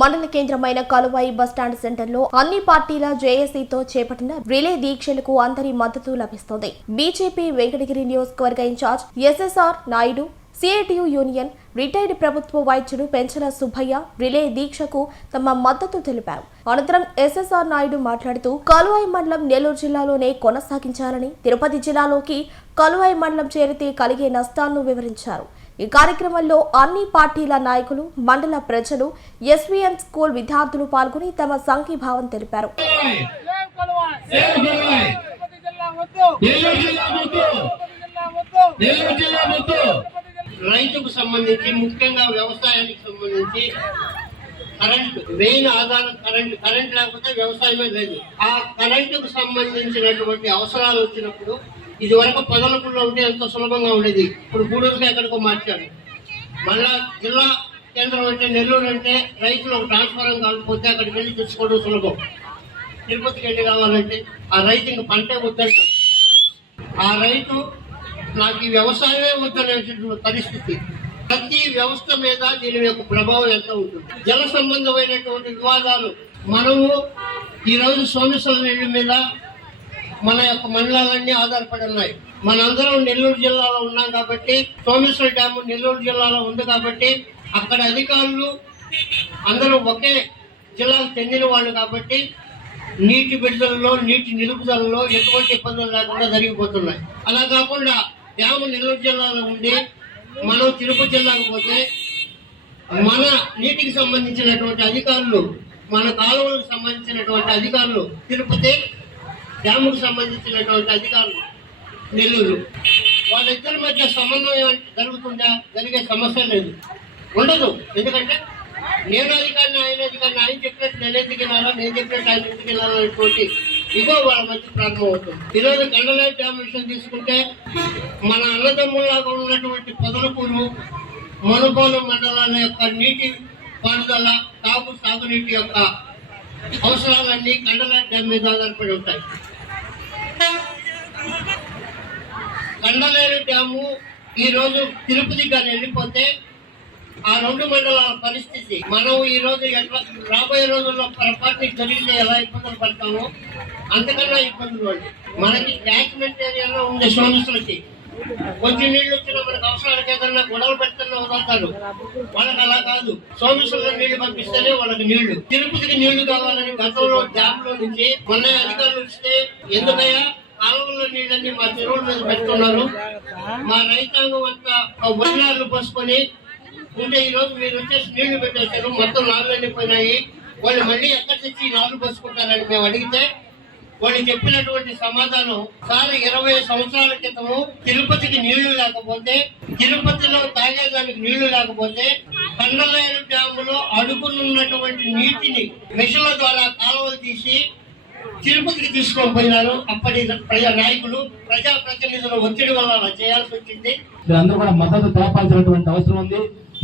మండల కేంద్రమైన కలువాయి బస్టాండ్ సెంటర్లో అన్ని పార్టీల జేఏసీతో చేపట్టిన రిలే దీక్షలకు అందరి మద్దతు లభిస్తోంది. బీజేపీ వెంకటగిరి నియోజకవర్గ in-charge SSR Naidu CITU union retired ప్రభుత్వ వైద్యుడు పెంచల సుబ్బయ్య రిలే దీక్షకు తమ మద్దతు తెలిపారు. అనంతరం ఎస్ఎస్ఆర్ నాయుడు మాట్లాడుతూ కలువాయి మండలం నెల్లూరు జిల్లాలోనే కొనసాగించాలని తిరుపతి జిల్లాలోకి కలువాయి మండలం చేరితే కలిగే నష్టాలను వివరించారు. ఈ కార్యక్రమంలో అన్ని పార్టీల నాయకులు మండల ప్రజలు ఎస్వీఎం స్కూల్ విద్యార్థులు పాల్గొని తమ సంఘీభావం తెలిపారు. రైతుకు సంబంధించి ముఖ్యంగా వ్యవసాయానికి సంబంధించి కరెంట్ మెయిన్ ఆధారం కరెంట్ కరెంట్ లేకపోతే వ్యవసాయమే లేదు. ఆ కరెంటుకు సంబంధించినటువంటి అవసరాలు వచ్చినప్పుడు ఇది వరకు పొదలకుండా ఉంటే ఎంతో సులభంగా ఉండేది. ఇప్పుడు గూడూరుగా ఎక్కడికో మార్చారు. మళ్ళా జిల్లా కేంద్రం అంటే నెల్లూరు అంటే రైతులు ఒక ట్రాన్స్ఫారం కాకపోతే అక్కడికి వెళ్ళి తెచ్చుకోవడం సులభం. తిరుపతికి వెళ్ళి కావాలంటే ఆ రైతు ఇంక పంటే వద్దంటాడు ఆ రైతు నాకు ఈ వ్యవసాయమే వద్దనేటువంటి పరిస్థితి. ప్రతి వ్యవస్థ మీద దీని యొక్క ప్రభావం ఎంత ఉంటుంది? జల సంబంధమైనటువంటి వివాదాలు మనము ఈరోజు సోమేశ్వర మీద మన యొక్క మండలాలన్నీ ఆధారపడి ఉన్నాయి. మనందరం నెల్లూరు జిల్లాలో ఉన్నాం కాబట్టి సోమేశ్వర డ్యాము నెల్లూరు జిల్లాలో ఉంది కాబట్టి అక్కడ అధికారులు అందరూ ఒకే జిల్లాకు చెందిన వాళ్ళు కాబట్టి నీటి విడుదలలో నీటి నిలుపుదలలో ఎటువంటి ఇబ్బందులు లేకుండా జరిగిపోతున్నాయి. అలా కాకుండా డ్యాము నెల్లూరు జిల్లాలో ఉండి మనం తిరుపతి జిల్లాకు పోతే మన నీటికి సంబంధించినటువంటి అధికారులు మన కాలువలకు సంబంధించినటువంటి అధికారులు తిరుపతి డ్యాముకు సంబంధించినటువంటి అధికారులు నెల్లూరు వాళ్ళిద్దరి మధ్య సమన్వయం జరుగుతుందా? జరిగే సమస్య లేదు. ఉండదు. ఎందుకంటే నేను అధికారిని ఆయన అధికారిని ఆయన చెప్పినట్టు నేను ఎందుకు నేను చెప్పినట్టు ఆయన ఎందుకు అనేటువంటి ఇదో వాళ్ళ మధ్య ప్రారంభమవుతుంది ఈరోజు గండలై డ్యామ్ విషయం తీసుకుంటే మన అన్నదమ్ములాగా ఉన్నటువంటి పొదలపూరు మనుగోలు మండలాల యొక్క నీటి పారుదల తాగు సాగునీటి యొక్క అవసరాలన్నీ కండల డ్యామ్ మీద ఆధారపడి ఉంటాయి. కండలేరు డ్యాము ఈరోజు రోజు తిరుపతి వెళ్ళిపోతే ఆ రెండు మండలాల పరిస్థితి. మనం ఈరోజు ఎట్లా రాబోయే రోజుల్లో పొరపాటు జరిగితే ఎలా ఇబ్బందులు పడతామో అంతకన్నా ఇబ్బందులు పడి మనకి క్యాచ్మెంట్ ఏరియాలో ఉండే సోమసులకి కొంచెం నీళ్ళు వచ్చినా మనకు అవసరానికి ఏదన్నా గొడవలు పెడుతున్నా వదులుతారు. వాళ్ళకి అలా కాదు. సోమేశ్వరంలో నీళ్ళు పంపిస్తేనే వాళ్ళకి నీళ్ళు తిరుపతికి నీళ్ళు కావాలని గతంలో డ్యామ్లో నుంచి మొన్న అధికారులు వస్తే ఎందుకయ్యా? కాలువలో మా చెరువుల మీద పెడుతున్నారు మా రైతాంగం అంతా వడినాళ్ళు పోసుకొని ఉంటే ఈ రోజు మీరు వచ్చేసి నీళ్ళు పెట్టేశారు. మొత్తం నాలుగు వెళ్ళిపోయినాయి వాళ్ళు మళ్ళీ ఎక్కడి తెచ్చి నాలుగు పోసుకుంటారని మేము అడిగితే వాళ్ళు చెప్పినటువంటి సమాధానం సార్ ఇరవై సంవత్సరాల క్రితము తిరుపతికి నీళ్ళు లేకపోతే తిరుపతిలో తాగేదానికి నీళ్ళు లేకపోతే కండలేరు డ్యాములో అడుగునున్నటువంటి నీటిని మిషన్ల ద్వారా కాలువలు తీసి తిరుపతికి తీసుకొని పోయినారు అప్పటి ప్రజా నాయకులు ప్రజా ప్రతినిధుల ఒత్తిడి వల్ల అలా చేయాల్సి వచ్చింది. మీరందరూ కూడా మద్దతు తెలపాల్సినటువంటి అవసరం ఉంది.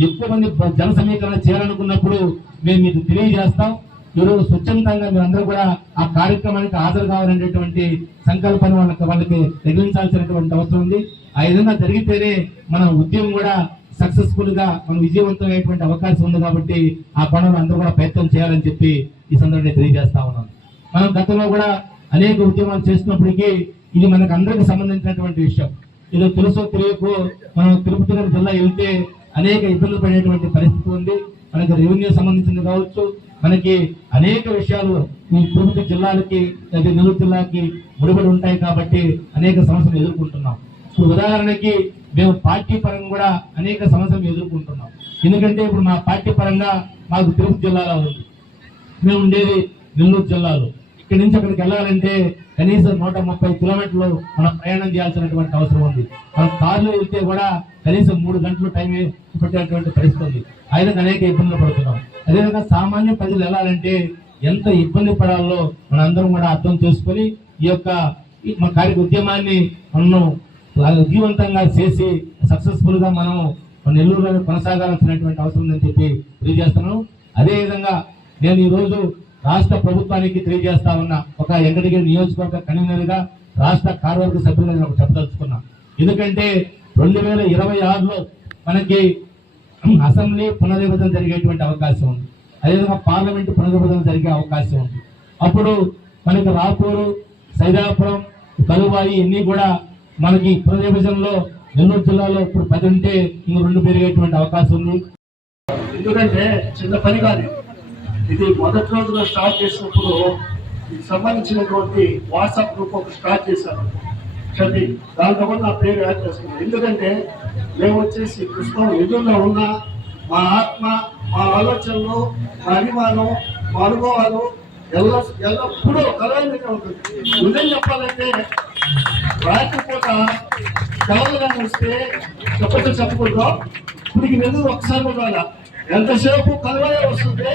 ఎక్కువ మంది జన సమీకరణ చేయాలనుకున్నప్పుడు మేము మీకు తెలియజేస్తాం. ఈరోజు స్వచ్ఛందంగా మీరందరూ కూడా ఆ కార్యక్రమానికి హాజరు కావాలనేటువంటి సంకల్పాన్ని వాళ్ళకి వాళ్ళకి తగిలించాల్సినటువంటి అవసరం ఉంది. ఆ విధంగా జరిగితేనే మన ఉద్యమం కూడా సక్సెస్ఫుల్గా మనం విజయవంతమైనటువంటి అవకాశం ఉంది కాబట్టి ఆ పనులు అందరూ కూడా ప్రయత్నం చేయాలని చెప్పి ఈ సందర్భంగా తెలియజేస్తా ఉన్నాను మనం గతంలో కూడా అనేక ఉద్యమాలు చేసినప్పటికీ ఇది మనకు అందరికి సంబంధించినటువంటి విషయం. ఇది తెలుసో తెలియకో మనం తిరుపతి జిల్లా వెళ్తే అనేక ఇబ్బందులు పడేటువంటి పరిస్థితి ఉంది. మనకి రెవెన్యూ సంబంధించింది కావచ్చు మనకి అనేక విషయాలు ఈ తిరుపతి జిల్లాలకి లేదా నెల్లూరు జిల్లాకి ముడిపడి ఉంటాయి కాబట్టి అనేక సమస్యలు ఎదుర్కొంటున్నాం. ఇప్పుడు ఉదాహరణకి మేము పార్టీ పరంగా కూడా అనేక సమస్యలు ఎదుర్కొంటున్నాం. ఎందుకంటే ఇప్పుడు మా పార్టీ పరంగా మాకు తిరుపతి జిల్లాలో ఉంది. మేము ఉండేది నెల్లూరు జిల్లాలో. ఇక్కడి నుంచి అక్కడికి వెళ్ళాలంటే కనీసం నూట ముప్పై కిలోమీటర్లు మనం ప్రయాణం చేయాల్సినటువంటి అవసరం ఉంది. మనం కార్లో వెళ్తే కూడా కనీసం మూడు గంటలు టైం పెట్టేటువంటి పరిస్థితి ఉంది. అయినా అనేక ఇబ్బందులు పడుతున్నాం. అదేవిధంగా సామాన్య ప్రజలు వెళ్ళాలంటే ఎంత ఇబ్బంది పడాలో మన అందరం కూడా అర్థం చేసుకొని ఈ యొక్క మా మన కార్య ఉద్యమాన్ని మనం విజయవంతంగా చేసి సక్సెస్ఫుల్గా మనం మన నెల్లూరులో కొనసాగాల్సినటువంటి అవసరం ఉందని చెప్పి తెలియజేస్తున్నాను. అదేవిధంగా నేను ఈరోజు రాష్ట్ర ప్రభుత్వానికి తెలియజేస్తా ఉన్నా ఒక వెంకటగిరి నియోజకవర్గ కన్వీనర్గా రాష్ట్ర కార్యవర్గ సభ్యులుగా నేను చెప్పదలుచుకున్నా. ఎందుకంటే రెండు వేల ఇరవై ఆరులో మనకి అసెంబ్లీ పునర్విభజన జరిగేటువంటి అవకాశం ఉంది. అదేవిధంగా పార్లమెంటు పునర్విభజన జరిగే అవకాశం ఉంది. అప్పుడు మనకి రాపూరు సైదాపురం కలువాయి ఇన్ని కూడా మనకి పునర్విభజనలో నెల్లూరు జిల్లాలో ఇప్పుడు పది ఉంటే రెండు పెరిగేటువంటి అవకాశం ఉంది. ఎందుకంటే చిన్న పని కాదు. ఇది మొదటి రోజున స్టార్ట్ చేసినప్పుడు దీనికి సంబంధించినటువంటి వాట్సాప్ గ్రూప్ ఒకటి స్టార్ట్ చేశాను. చదివి దాంతో కూడా నా పేరు యాడ్ చేస్తున్నాను ఎందుకంటే మేము వచ్చేసి ప్రస్తుతం ఎదురులో ఉన్న మా ఆత్మ మా ఆలోచనలు మా అభిమానం మా అనుభవాలు ఎల్ల ఎల్లప్పుడూ కలవైనగా ఉంటుంది. నిజం చెప్పాలంటే రాత్రిపూట కలవగా వస్తే చెప్పచ్చు చెప్పకూడదు. ఇప్పుడు నెల్లూరు ఒకసారి కూడా ఎంతసేపు కలవలే వస్తుంది